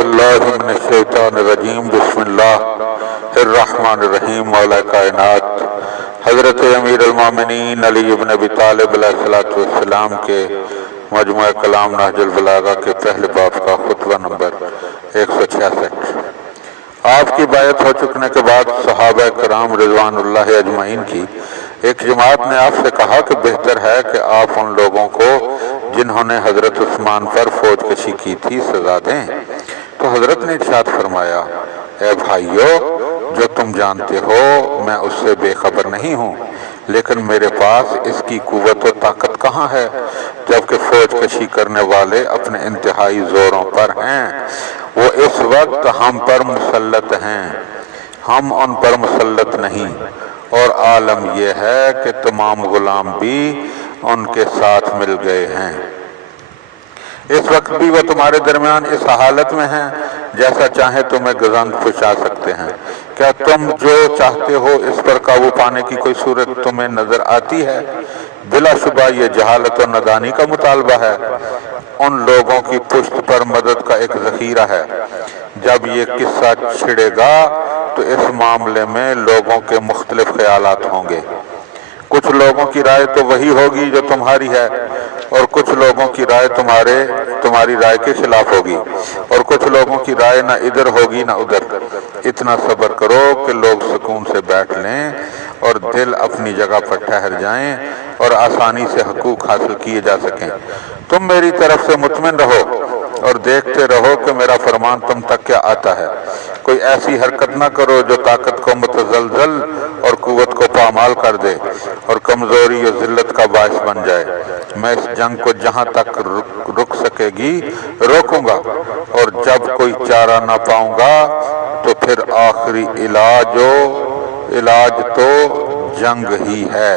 बिल्लाहि मिनश्शैतानिर्रजीम बिस्मिल्लाहिर्रहमानिर्रहीम। मौला कायनात हज़रत अमीर अल-मोमिनीन अली इब्न अबी तालिब अलैहिस्सलाम के मजमू कलाम नहजुल बलागा के पहले बाब का खुतबा नंबर 166। आपकी बायत हो चुकने के बाद सहाबा कराम रिज़वानुल्लाह अजमईन की एक जमात ने आपसे कहा कि बेहतर है कि आप उन लोगों को जिन्होंने हजरत उस्मान पर फौज कशी की थी सजा दें। तो हजरत ने इरशाद फरमाया, ए भाइयों, जो तुम जानते हो मैं उससे बेखबर नहीं हूँ, लेकिन मेरे पास इसकी कुव्वत और ताकत कहाँ है, जबकि फौज कशी करने वाले अपने इंतहाई जोरों पर हैं। वो इस वक्त हम पर मुसल्लत हैं, हम उन पर मुसल्लत नहीं। और आलम यह है कि तमाम गुलाम भी उनके साथ मिल गए हैं। इस वक्त भी वो तुम्हारे दरमियान इस हालत में हैं जैसा चाहे तुम्हें गजंद पहुंचा सकते हैं। क्या तुम जो चाहते हो इस पर काबू पाने की कोई सूरत तुम्हें नजर आती है? बिलाशुबा ये जहालत और नादानी का मुतालबा है। उन लोगों की पुश्त पर मदद का एक जखीरा है। जब ये किस्सा छिड़ेगा तो इस मामले में लोगों के मुख्तलिफ ख्यालात होंगे। कुछ लोगों की राय तो वही होगी जो तुम्हारी है, और कुछ लोगों की राय तुम्हारी राय के खिलाफ होगी, और कुछ लोगों की राय ना इधर होगी ना उधर। इतना सब्र करो कि लोग सुकून से बैठ लें और दिल अपनी जगह पर ठहर जाएं और आसानी से हकूक हासिल किए जा सकें। तुम मेरी तरफ से मुतमिन रहो और देखते रहो कि मेरा फरमान तुम तक क्या आता है। कोई ऐसी हरकत ना करो जो ताकत को मुतज़लज़ल और कुव्वत को पामाल कर दे और कमजोरी और जिल्लत का बायस बन जाए। मैं इस जंग को जहां तक रुक सकेगी रोकूंगा, और जब कोई चारा ना पाऊंगा तो फिर आखिरी इलाज तो जंग ही है।